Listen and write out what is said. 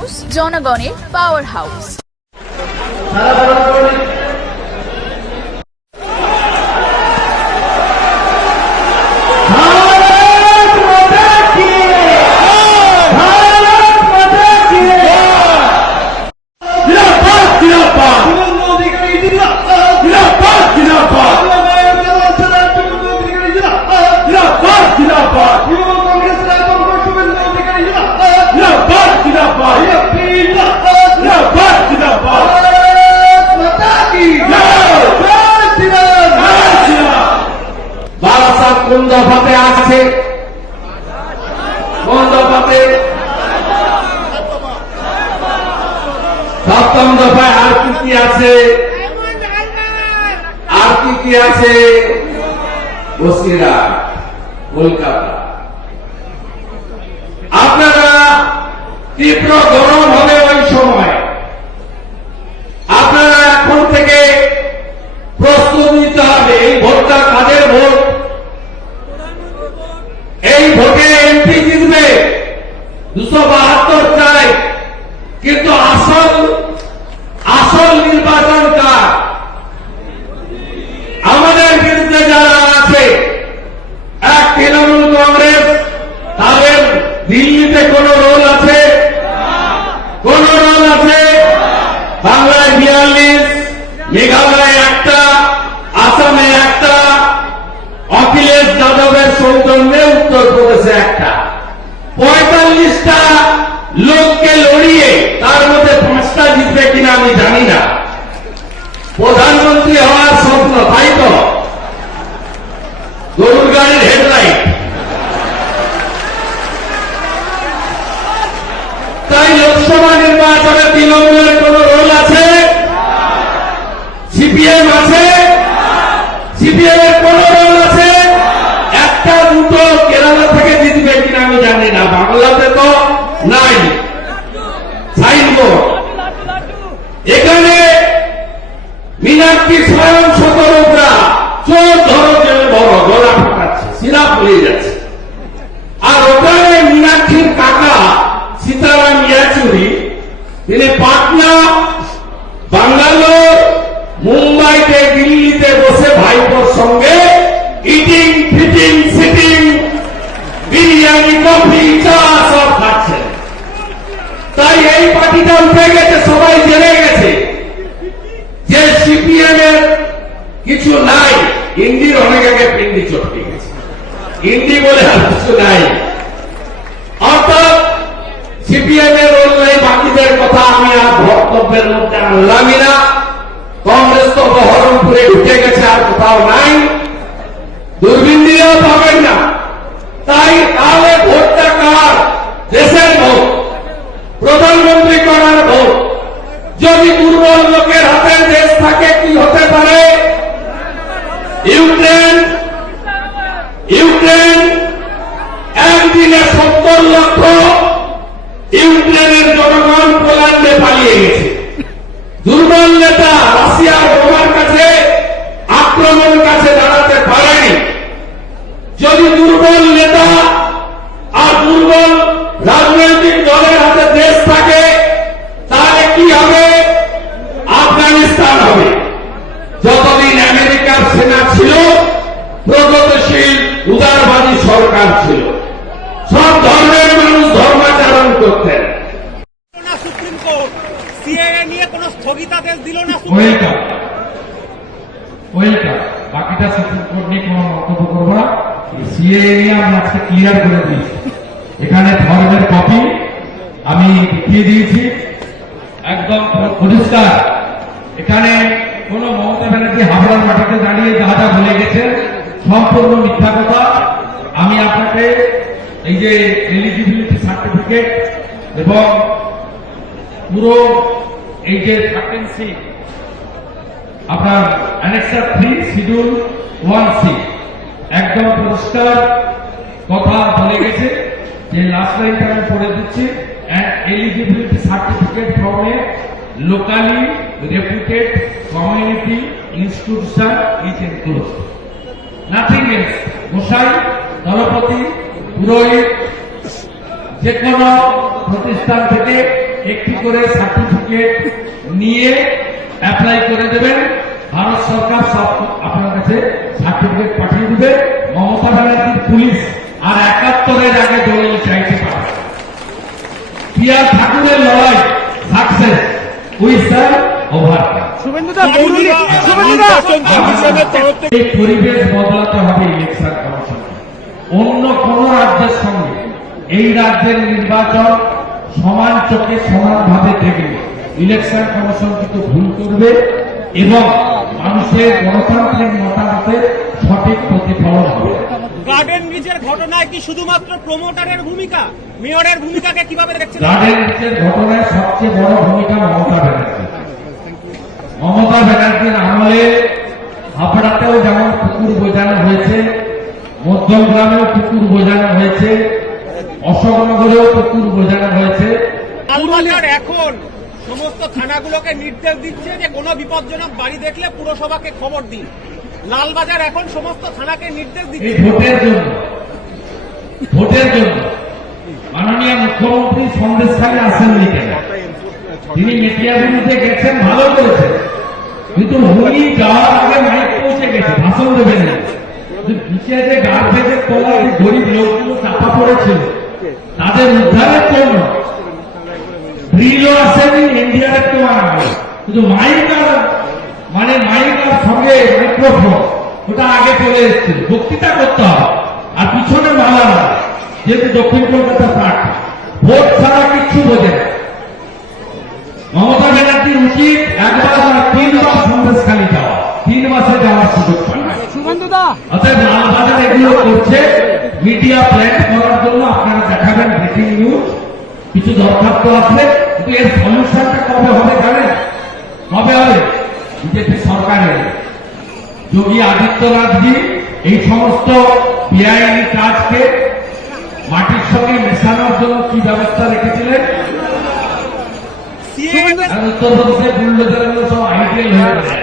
News, জনগণের power house. কোন দফাতে আসছে, কোন দফাতে? সপ্তম দফায় আর কি কি আছে? আর কি কি আছে? বসিরহাট, কলকাতা। আপনারা তীব্র গরম হবে ওই সময়, আপনারা এখন থেকে প্রস্তুত নিতে হবে। এই ভোটটা কাদের ভোট? এই ভোটে এমপি জিতবে 272 চাই, কিন্তু আসল নির্বাচন কার? আমাদের বিরুদ্ধে যারা আছে, এক তৃণমূল কংগ্রেস, তাদের দিল্লিতে কোন রোল আছে? কোন রোল আছে? বাংলায় 42, মেঘালয় একটা, আসামে একটা, অখিলেশ যাদবের সৌজন্যে উত্তরপ্রদেশে একটা। 45টা লোককে লড়িয়ে তার মধ্যে 5টা জিতবে কিনা আমি জানি না। প্রধানমন্ত্রী হওয়ার স্বপ্ন, তাই তো? গরুর গাড়ির হেডলাইট। তাই লোকসভা নির্বাচনে তৃণমূলের কোন রোল আছে? সিপিএম আছে? সিপিএম এর কোন রোল আছে? একটা দুটো কেরালা থেকে জিতবে কিনা আমি জানি না। বাংলাতে তো নাই সাইনবোর্ড। এখানে মীনাক্ষী স্বয়ং শতরূপরা চোর ধরো জেলে বড় গলা ফাটাচ্ছে, সিরাপ হয়ে যাচ্ছে। আর ওখানে মীনাক্ষীর কাকা সীতারাম ইয়াচুরি, তিনি পাটনা, বাঙ্গালোর, মুম্বাইতে, দিল্লিতে বসে ভাইপোর সঙ্গে eating, fitting, sitting, biryani, coffee, চা সব খাচ্ছেন। তাই এই পার্টিটা উঠে গেছে, সবাই জেনে গেছে যে সিপিএম এর কিছু নাই। ইন্দির অনেক আগে পিন্ডি চটকে গেছে, ইন্দি বলে আর কিছু নাই। অর্থাৎ সিপিএম এর রোল নেই। বাকিদের কথা আমি আর বক্তব্যের মধ্যে আনলামই না। কংগ্রেস তো বহরমপুরে ঢুকে গেছে, আর কোথাও নাই, দূরবীন দিলেও পাবেন না। তাই তাহলে ভোটটা কার? দেশের ভোট, প্রধানমন্ত্রী করার ভোট। যদি দুর্বল লোকের হাতে দেশ থাকে, কি হতে পারে? ইউক্রেন একদিনে 70 লক্ষ ইউক্রেনের জনগণ পোল্যান্ডে পালিয়ে গেছে। দুর্বল নেতা রাশিয়ার বোমার কাছে, আক্রমণ কাছে দাঁড়াতে পারেনি। যদি দুর্বল নেতা আর দুর্বল রাজনৈতিক দলের হাতে দেশ থাকে, তাহলে কি হবে? আফগানিস্তান হবে। যতদিন আমেরিকার সেনা ছিল, প্রগতিশীল উদারবাদী সরকার ছিল, সব ধর্মের মানুষ ধর্মাচরণ করতেন। সুপ্রিম কোর্ট সিএএ নিয়ে কোন স্থগিতাদেশ দিল না। বাকিটা সুপ্রিম কোর্ট নিয়ে কোন মন্তব্য করবো না। সিএএ নিয়ে আমি আজকে ক্লিয়ার করে দিয়েছি। এখানে ধর্মের কপি আমি দেখিয়ে দিয়েছি, একদম পরিষ্কার। এখানে কোন মমতা ব্যানার্জি হাবড়ার মাটিতে দাঁড়িয়ে যা যা বলে গেছে সম্পূর্ণ মিথ্যা কথা। আমি আপনাকে এই যে এলিজিবিলিটি সার্টিফিকেট এবং পুরো এই যে 13C আপনার অ্যানেক্সার 3 শিডিউল 1C একদম পরিষ্কার কথা বলে গেছে যে লাস্ট লাইনটা আমি পড়ে দিচ্ছি। And eligibility certificate from a locally reputed community institution is enclosed, nothing else. গোসাই, দলপতি, পুরোহিত যে কোনো প্রতিষ্ঠান থেকে একটি করে সার্টিফিকেট নিয়ে অ্যাপ্লাই করে দেবেন। ভারত সরকার সব আপনার কাছে সার্টিফিকেট পাঠিয়ে দিবে। মমতা ব্যানার্জির পুলিশ আর 71-এর আগে দলিল চাইতে পারে। পিয়া ঠাকুরের লড়াই সাকসেস উইথ দ্য ওভারকাম। এই পরিবেশ বদলাতে হবে ইলেকশন কমিশন। অন্য কোন রাজ্যের সঙ্গে এই রাজ্যের নির্বাচন সমান চোখে সমানভাবে দেখবে। ইলেকশন কমিশন কিন্তু ভুল করবে এবং মানুষের গণতান্ত্রিক মতামতের সঠিক প্রতিফলন হবে। গার্ডেন ব্রিজের ঘটনায় কি শুধুমাত্র প্রমোটারের ভূমিকা, মেয়রের ভূমিকাকে কিভাবে দেখছেন? গার্ডেন ব্রিজের ঘটনায় সবচেয়ে বড় ভূমিকা মমতা ব্যানার্জি। মমতা ব্যানার্জির আমলে হাবড়াতেও যেমন পুকুর বোঝানো হয়েছে, মধ্যমগ্রামেও পুকুর বোঝানো হয়েছে, অশোকনগরেও পুকুর বোঝানো হয়েছে। লালবাজার এখন সমস্ত থানাগুলোকে নির্দেশ দিচ্ছে যে কোনো বিপজ্জনক বাড়ি দেখলে পুরসভাকে খবর দিন। লালবাজার এখন সমস্ত থানাকে নির্দেশ এই দিচ্ছে। ভোটের জন্য মাননীয় মুখ্যমন্ত্রী সন্দেশখালী আসেননি কেন? তিনি মেটিয়াগুলিতে গেছেন, ভালো করেছেন, কিন্তু উনি যাওয়ার আগে মাইক পৌঁছে গেছে, ভাষণ দেবেন না। নিচে যে গার্বেজের তলায় যে গরিব লোকগুলো চাপা পড়েছিল তাদের উদ্ধারের জন্য ব্রিজও আসেনি, ইন্ডিয়ার তো কিন্তু মাইক আর সঙ্গে মাইক্রোফোন ওটা আগে চলে এসেছিল। বক্তৃতা করতে হবে আর পিছনে মালানা, যেহেতু দক্ষিণ কলকাতা প্রার্থী ভোট ছাড়া কিচ্ছু বোঝে না। মমতা ব্যানার্জির উচিত একবার না 3 বার সন্দেশখালী যাওয়া, 3 মাসে যাওয়ার সুযোগ পায়। অর্থাৎ লালবাজার এগুলো করছে মিডিয়া প্ল্যান করার জন্য। আপনারা দেখাবেন ব্রেকিং নিউজ, কিছু দরখাস্ত আছে, কিন্তু এর সলিউশনটা কবে হবে জানেন? কবে হবে? বিজেপি সরকারের যোগী আদিত্যনাথজি এই সমস্ত বেআইনি কাজকে মাটির সঙ্গে মেশানোর জন্য কি ব্যবস্থা রেখেছিলেন? সিএএ আর উত্তরপ্রদেশের বুল্ডোজারগুলো সব আইডিয়াল হয়ে গেছে।